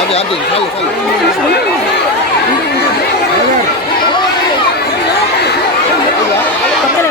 అది అది చాలు చాలు ఒక్కరే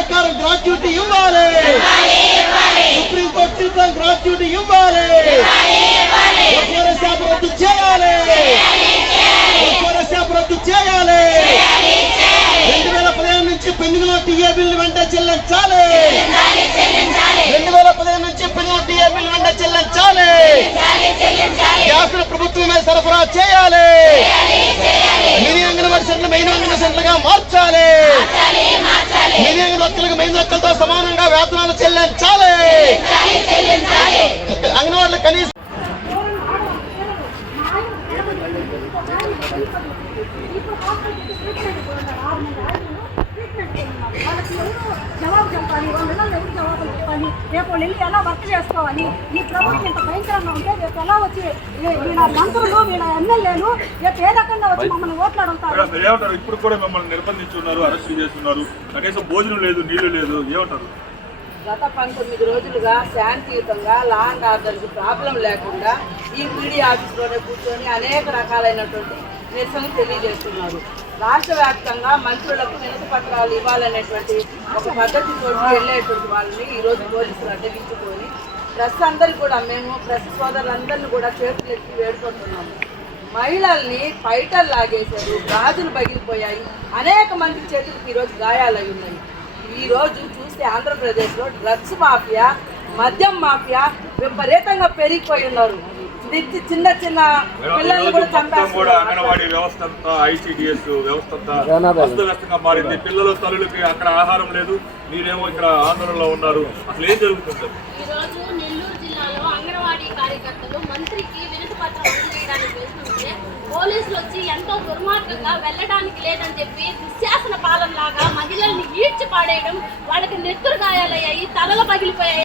సుప్రీంకోర్టు గ్రాట్యుటీ ఇవ్వాలి. సుప్రీంకోర్టు తీర్పు గ్రాట్యుటీ ఇవ్వాలి. ఉద్యోగ శాఖ రద్దు చేయాలి. ఉద్యోగ శాఖ రద్దు చేయాలి. రెండు వేల పదిహేను నుంచి పెండింగ్లో టీఏ బిల్లు వెంట చెల్లించాలి. రెండు వేల పదిహేను నుంచి పెండింగ్లో టీఏ బిల్లు వెంట చెల్లించాలి. గ్యాస్ ప్రభుత్వమే సరఫరా చేయాలి. Mini anganwadi center main anganwadi సెంటర్గా మార్చాలి. అంగన్వాడీ సమానంగా వేతనాలు చెల్లించాలి. రేపు వాళ్ళు ఎలా వర్క్ చేసుకోవాలి? ఈ ప్రభుత్వం ఇంత భయంకరంగా ఉంటే రేపు ఎలా వచ్చి వీళ్ళ మంత్రులు వీళ్ళ ఎమ్మెల్యేలు రేపు ఏ రకంగా వచ్చి మమ్మల్ని ఓట్లు అడుగుతారు? ఏమంటారు ఇప్పుడు కూడా మిమ్మల్ని నిర్బంధించున్నారు అరెస్ట్ చేస్తున్నారు. కనీసం భోజనం లేదు నీళ్ళు లేదు. ఏమంటారు గత పంతొమ్మిది రోజులుగా శాంతియుతంగా లా అండ్ ఆర్డర్కి ప్రాబ్లం లేకుండా ఈ పీడీ ఆఫీస్లోనే కూర్చొని అనేక రకాలైనటువంటి నిరసన తెలియజేస్తున్నారు. రాష్ట్ర వ్యాప్తంగా మంత్రులకు వినతి పత్రాలు ఇవ్వాలనేటువంటి ఒక పద్ధతితో వెళ్ళేటువంటి వాళ్ళని ఈరోజు పోలీసులు అడ్డగించుకొని ప్రెస్ అందరికీ కూడా మేము ప్రెస్ సోదరులందరినీ కూడా చేతులు ఎత్తి వేడుకుంటున్నాము మహిళల్ని పైటలు లాగేశారు గాజులు పగిలిపోయాయి అనేక మంది చేతులకు ఈరోజు గాయాలై ఉన్నాయి. ఈ రోజు చూస్తే ఆంధ్రప్రదేశ్లో డ్రగ్స్ మాఫియా మద్యం మాఫియా విపరీతంగా పెరిగిపోయి ఉన్నారు. చిన్న చిన్న పిల్లలు కూడా చంపారు కూడా అంగన్వాడీ వ్యవస్థ అంతా ఐసిడిఎస్ వ్యవస్థ అంతా అస్తవ్యస్తంగా మారింది. పిల్లల తల్లులకి అక్కడ ఆహారం లేదు. మీరేమో ఇక్కడ ఆందోళనలో ఉన్నారు. అసలు ఏం జరుగుతుంది? నెల్లూరు జిల్లాలో అంగన్వాడీ కార్యకర్తలు పోలీసులు వచ్చి ఎంతో దుర్మార్గంగా వెళ్ళడానికి లేదని చెప్పి దుశ్శాసన పాలన లాగా మహిళల్ని ఈడ్చి పాడేయడం వాళ్ళకి నెత్తురు గాయాలయ్యాయి తలలు పగిలిపోయాయి.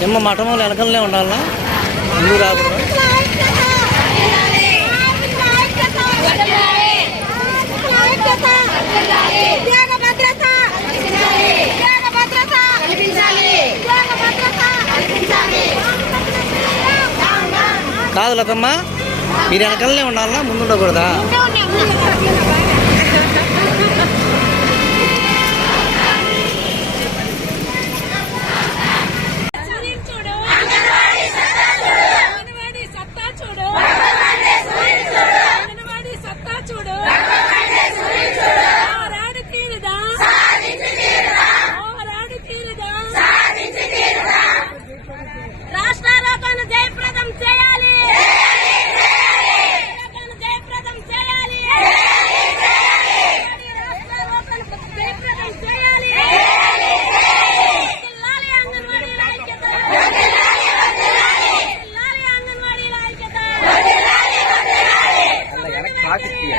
నిమ్మ మఠంలో వెనకలనే ఉండాలా ముందు రాకుండా కాదు లతమ్మ మీరు వెనకలనే ఉండాలా ముందు ఉండకూడదా ಹಾಕಿರ್ತೀಯ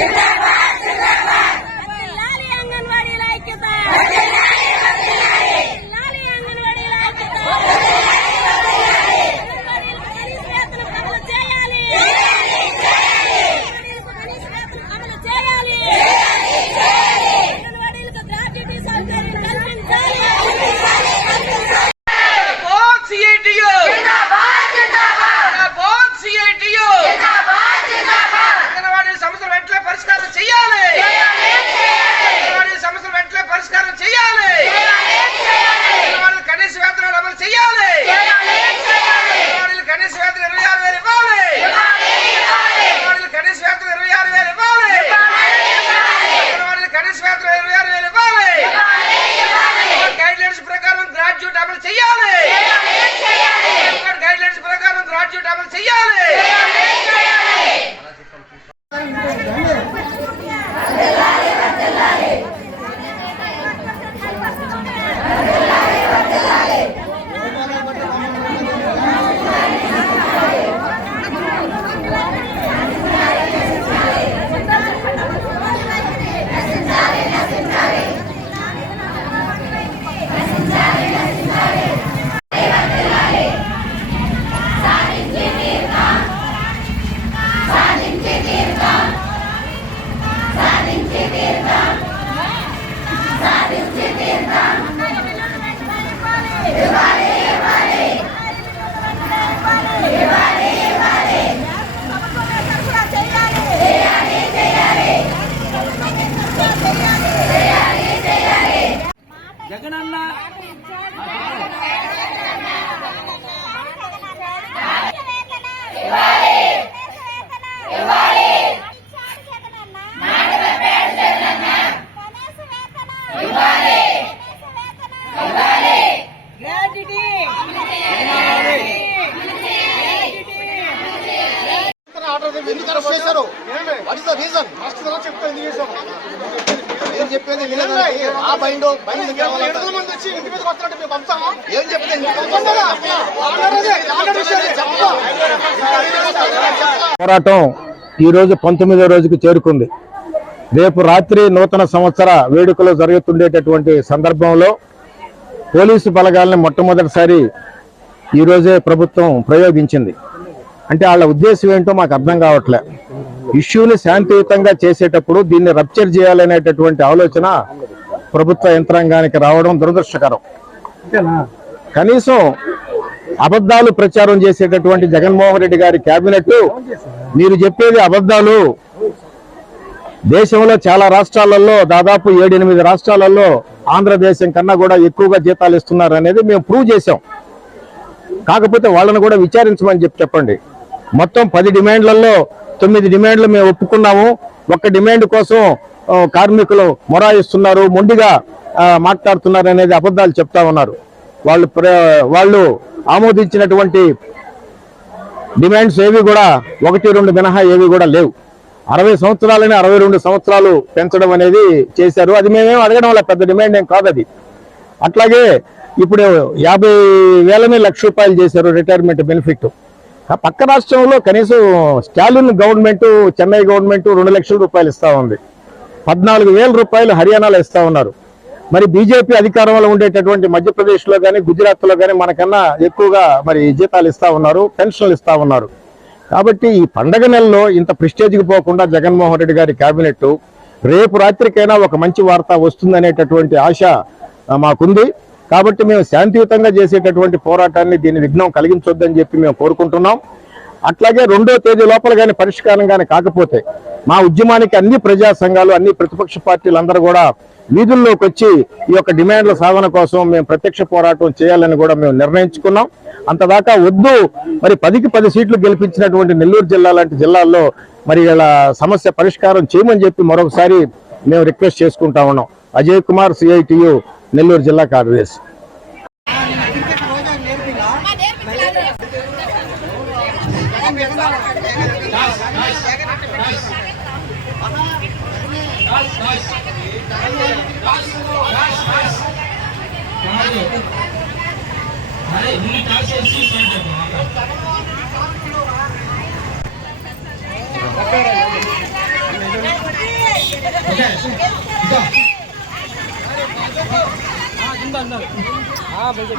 Yeah. señores. మంది వచ్చి ఇంటి మీదకి వస్తున్నట్టు మేము పంపుతాము? ఏం చెప్తే పోరాటం ఈ రోజు పంతొమ్మిదో రోజుకు చేరుకుంది. రేపు రాత్రి నూతన సంవత్సర వేడుకలు జరుగుతుండేటటువంటి సందర్భంలో పోలీసు బలగాల్ని మొట్టమొదటిసారి ఈ రోజే ప్రభుత్వం ప్రయోగించింది. అంటే వాళ్ళ ఉద్దేశం ఏంటో మాకు అర్థం కావట్లే. ఇష్యూని శాంతియుతంగా చేసేటప్పుడు దీన్ని రప్చర్ చేయాలనేటటువంటి ఆలోచన ప్రభుత్వ యంత్రాంగానికి రావడం దురదృష్టకరం. కనీసం అబద్ధాలు ప్రచారం చేసేటటువంటి జగన్మోహన్ రెడ్డి గారి కేబినెట్ మీరు చెప్పేది అబద్ధాలు. దేశంలో చాలా రాష్ట్రాలలో దాదాపు ఏడెనిమిది రాష్ట్రాలలో ఆంధ్రదేశం కన్నా కూడా ఎక్కువగా జీతాలు ఇస్తున్నారు అనేది మేము ప్రూవ్ చేశాం. కాకపోతే వాళ్ళని కూడా విచారించమని చెప్పి చెప్పండి. మొత్తం పది డిమాండ్లలో తొమ్మిది డిమాండ్లు మేము ఒప్పుకున్నాము. ఒక్క డిమాండ్ కోసం కార్మికులు మొరాయిస్తున్నారు మొండిగా మాట్లాడుతున్నారు అనేది అబద్ధాలు చెప్తా ఉన్నారు. వాళ్ళు ప్ర- వాళ్ళు ఆమోదించినటువంటి డిమాండ్స్ ఏవి కూడా ఒకటి రెండు మినహా ఏవి కూడా లేవు. అరవై సంవత్సరాలని అరవై రెండు సంవత్సరాలు పెంచడం అనేది చేశారు. అది మేమేం అడగడం వల్ల పెద్ద డిమాండ్ ఏం కాదు అది. అట్లాగే ఇప్పుడు యాభై వేలని లక్ష రూపాయలు చేశారు రిటైర్మెంట్ బెనిఫిట్. ఆ పక్క రాష్ట్రంలో కనీసం స్టాలిన్ గవర్నమెంట్ చెన్నై గవర్నమెంట్ రెండు లక్షల రూపాయలు ఇస్తా ఉంది. పద్నాలుగు వేల రూపాయలు హర్యానాలో ఇస్తా ఉన్నారు. మరి బీజేపీ అధికారంలో ఉండేటటువంటి మధ్యప్రదేశ్లో కానీ గుజరాత్లో కానీ మనకన్నా ఎక్కువగా మరి జీతాలు ఇస్తా ఉన్నారు పెన్షన్లు ఇస్తా ఉన్నారు. కాబట్టి ఈ పండగ నెలలో ఇంత ప్రిస్టేజ్కి పోకుండా జగన్మోహన్ రెడ్డి గారి కేబినెట్ రేపు రాత్రికైనా ఒక మంచి వార్త వస్తుందనేటటువంటి ఆశ మాకుంది. కాబట్టి మేము శాంతియుతంగా చేసేటటువంటి పోరాటాన్ని దీని విఘ్నం కలిగించొద్దని చెప్పి మేము కోరుకుంటున్నాం. అట్లాగే రెండో తేదీ లోపల కానీ పరిష్కారం కానీ కాకపోతే మా ఉద్యమానికి అన్ని ప్రజా సంఘాలు అన్ని ప్రతిపక్ష పార్టీలందరూ కూడా వీధుల్లోకి వచ్చి ఈ యొక్క డిమాండ్ల సాధన కోసం మేము ప్రత్యక్ష పోరాటం చేయాలని కూడా మేము నిర్ణయించుకున్నాం. అంతదాకా వద్దు మరి పదికి పది సీట్లు గెలిపించినటువంటి నెల్లూరు జిల్లా లాంటి జిల్లాల్లో మరి ఇలా సమస్య పరిష్కారం చేయమని చెప్పి మరొకసారి మేము రిక్వెస్ట్ చేసుకుంటా ఉన్నాం. అజయ్ కుమార్ సిఐటియు నెల్లూరు జిల్లా కార్యదర్శి.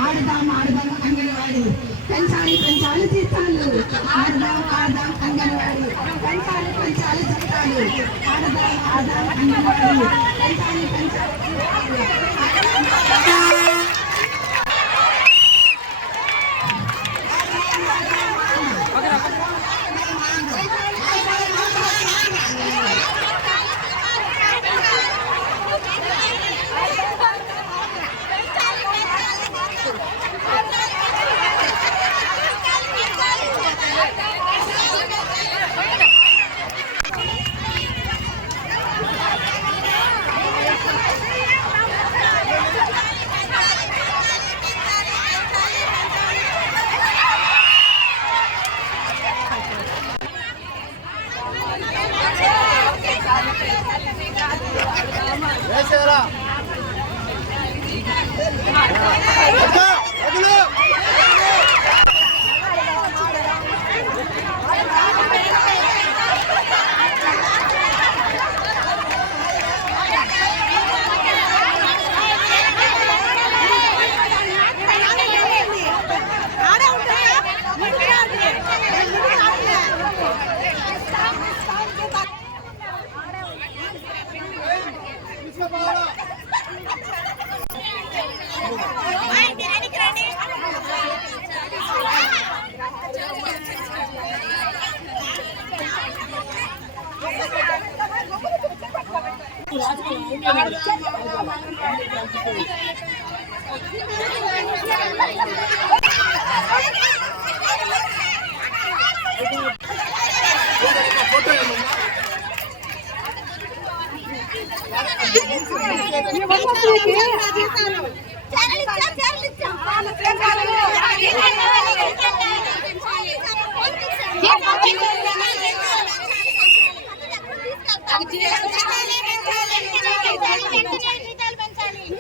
ఆడదాం ఆడదాం అంగన్వాడి పెంచాలి పెంచాలి జీతాలు. ఆడదాం ఆడదాం అంగన్వాడి. పెంచాలి పెంచాలి జీతాలు. ఆడదాం ఆడదాం అంగన్వాడి. పెంచాలి పెంచాలి జీతాలు.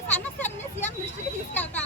సమస్యలను సీఎం దృష్టికి తీసుకెళ్తాం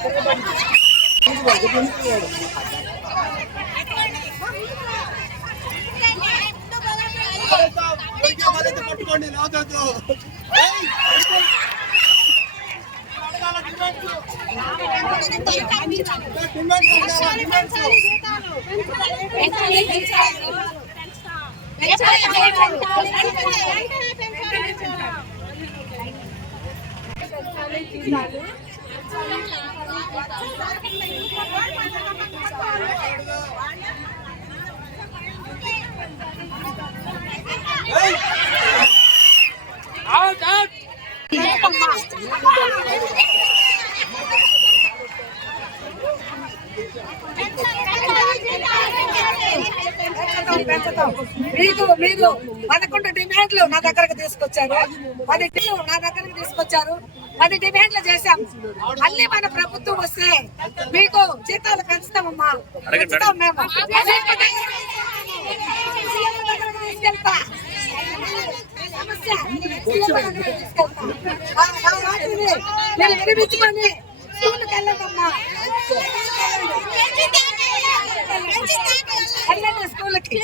పెంచుతాం మీకు మీకు పదకొండు డిమాండ్లు నా దగ్గరకు తీసుకొచ్చారు. పది డిమాండ్లు నా దగ్గరకు తీసుకొచ్చారు. పది డిమాండ్లు చేశాం మళ్ళీ మన ప్రభుత్వం వస్తే మీకు జీతాలు పెంచుతామమ్మా పెంచుతాం మేము తీసుకెళ్తా. సమస్య వినిపించుకొని స్కూల్కి వెళ్ళదమ్మా వెళ్ళండి స్కూల్కి